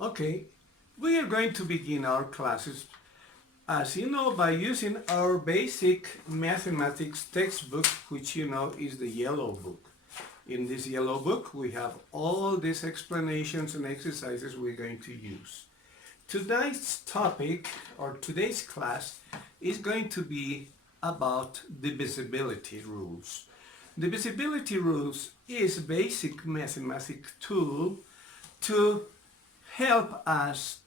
Okay, we are going to begin our classes, as you know, by using our basic mathematics textbook, which you know is the yellow book. In this yellow book, we have all these explanations and exercises we're going to use. Today's topic, or today's class, is going to be about divisibility rules. Divisibility rules is a basic mathematics tool to help us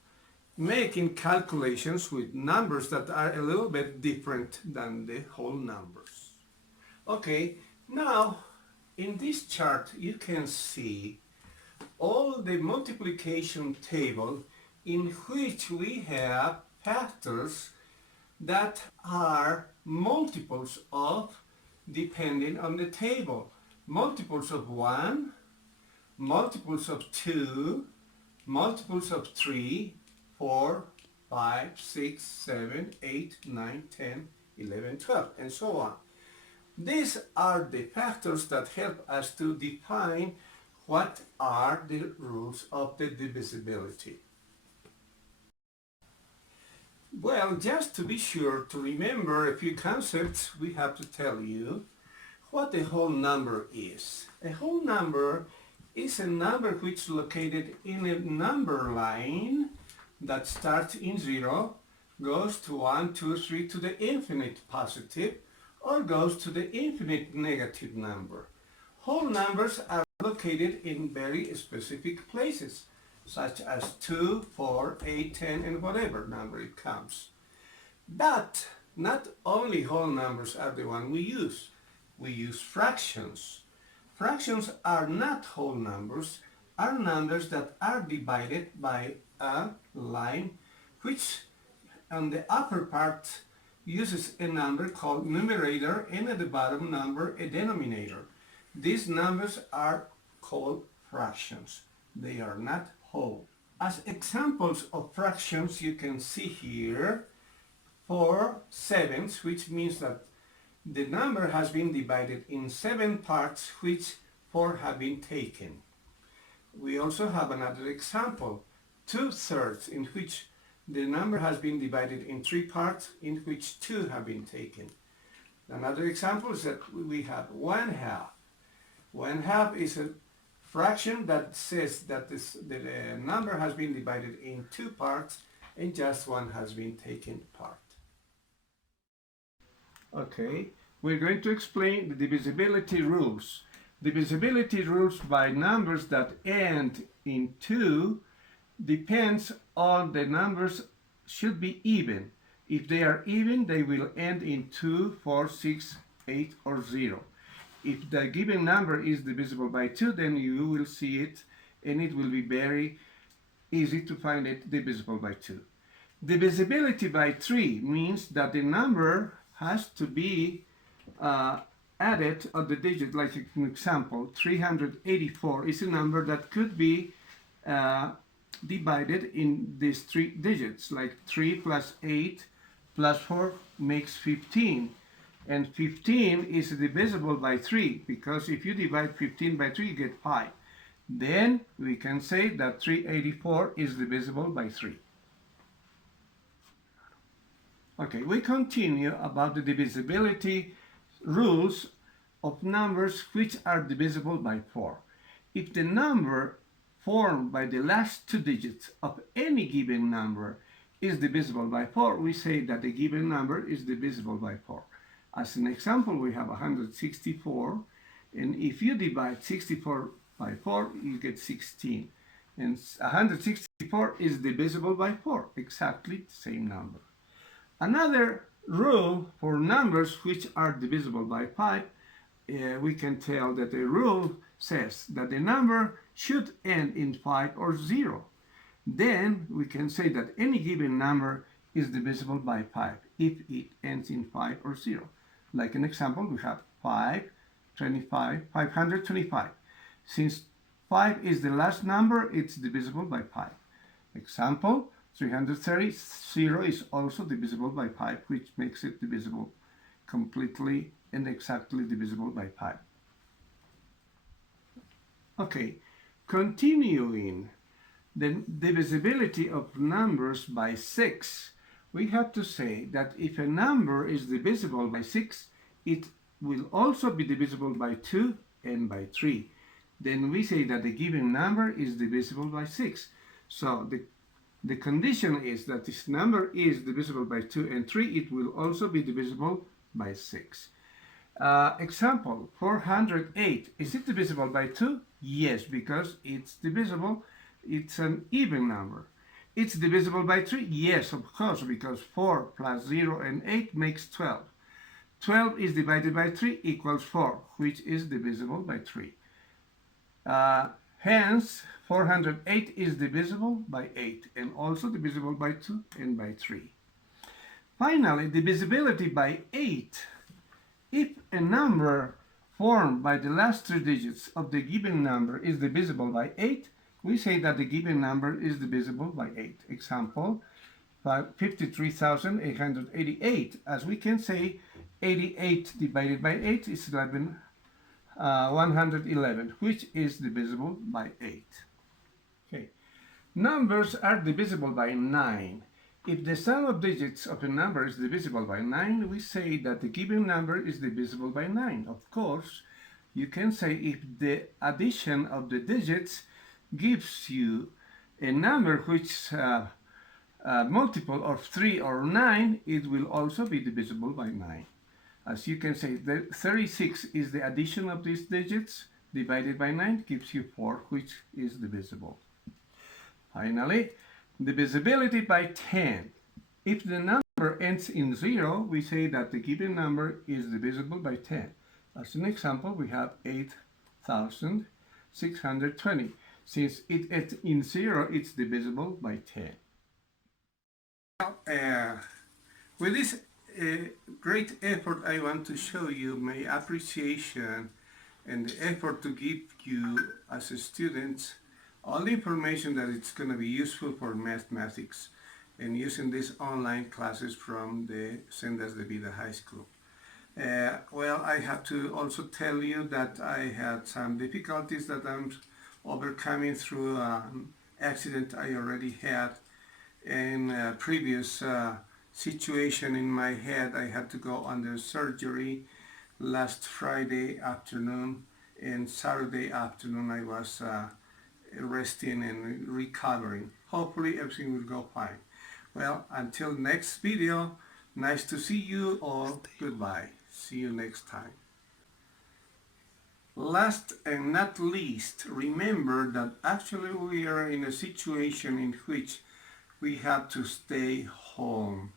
making calculations with numbers that are a little bit different than the whole numbers. Okay, now in this chart you can see all the multiplication table in which we have factors that are multiples of, depending on the table, multiples of 1, multiples of 2, multiples of 3, 4, 5, 6, 7, 8, 9, 10, 11, 12, and so on. These are the factors that help us to define what are the rules of the divisibility. Well, just to be sure to remember a few concepts, we have to tell you what a whole number is. A whole number is a number which is located in a number line that starts in 0, goes to 1, 2, 3 to the infinite positive, or goes to the infinite negative number. Whole numbers are located in very specific places, such as 2, 4, 8, 10, and whatever number it comes. But not only whole numbers are the one we use. We use fractions. Fractions are not whole numbers, are numbers that are divided by a line which on the upper part uses a number called numerator and at the bottom number a denominator. These numbers are called fractions. They are not whole. As examples of fractions you can see here 4/7, which means that the number has been divided in 7 parts, which 4 have been taken. We also have another example, 2/3, in which the number has been divided in 3 parts, in which 2 have been taken. Another example is that we have 1/2. 1/2 is a fraction that says that the number has been divided in 2 parts and just 1 has been taken part. Okay, we're going to explain the divisibility rules. Divisibility rules by numbers that end in 2 depends on the numbers should be even. If they are even, they will end in 2, 4, 6, 8, or 0. If the given number is divisible by 2, then you will see it and it will be very easy to find it divisible by 2. Divisibility by 3 means that the number has to be added at the digit. Like an example, 384 is a number that could be divided in these 3 digits, like 3 plus 8 plus 4 makes 15. And 15 is divisible by 3, because if you divide 15 by 3, you get 5. Then we can say that 384 is divisible by 3. Okay, we continue about the divisibility rules of numbers which are divisible by 4. If the number formed by the last 2 digits of any given number is divisible by 4, we say that the given number is divisible by 4. As an example, we have 164, and if you divide 64 by 4, you get 16. And 164 is divisible by 4, exactly the same number. Another rule for numbers which are divisible by 5, we can tell that the rule says that the number should end in 5 or 0. Then we can say that any given number is divisible by 5 if it ends in 5 or 0. Like an example, we have 525. Since 5 is the last number, it's divisible by 5. Example, 330 is also divisible by 5, which makes it divisible completely and exactly divisible by 5. Okay, continuing. the divisibility of numbers by 6, we have to say that if a number is divisible by 6, it will also be divisible by 2 and by 3. Then we say that the given number is divisible by 6. So the condition is that this number is divisible by 2 and 3. It will also be divisible by 6. Example, 408. Is it divisible by 2? Yes, because it's divisible. It's an even number. It's divisible by 3? Yes, of course, because 4 plus 0 and 8 makes 12. 12 is divided by 3 equals 4, which is divisible by 3. Hence, 408 is divisible by 8 and also divisible by 2 and by 3. Finally, divisibility by 8. If a number formed by the last 3 digits of the given number is divisible by 8, we say that the given number is divisible by 8. Example, 53,888. As we can say, 88 divided by 8 is 111, which is divisible by 8. Okay. Numbers are divisible by 9. If the sum of digits of a number is divisible by 9, we say that the given number is divisible by 9. Of course, you can say if the addition of the digits gives you a number which is multiple of 3 or 9, it will also be divisible by 9. As you can say, the 36 is the addition of these digits divided by 9 gives you 4, which is divisible. Finally, divisibility by 10. If the number ends in 0, we say that the given number is divisible by 10. As an example, we have 8,620. Since it ends in 0, it's divisible by 10. With this great effort, I want to show you my appreciation and the effort to give you as a student all the information that it's going to be useful for mathematics and using these online classes from the Sendas de Vida High School. Well, I have to also tell you that I had some difficulties that I'm overcoming through an accident I already had in a previous situation in my head. I had to go under surgery last Friday afternoon, and Saturday afternoon I was resting and recovering. Hopefully everything will go fine. Well, until next video, nice to see you all. Goodbye. See you next time. Last and not least, remember that actually we are in a situation in which we have to stay home.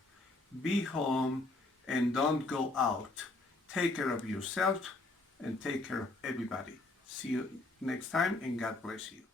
Be home and don't go out. Take care of yourself and take care of everybody. See you next time, and God bless you.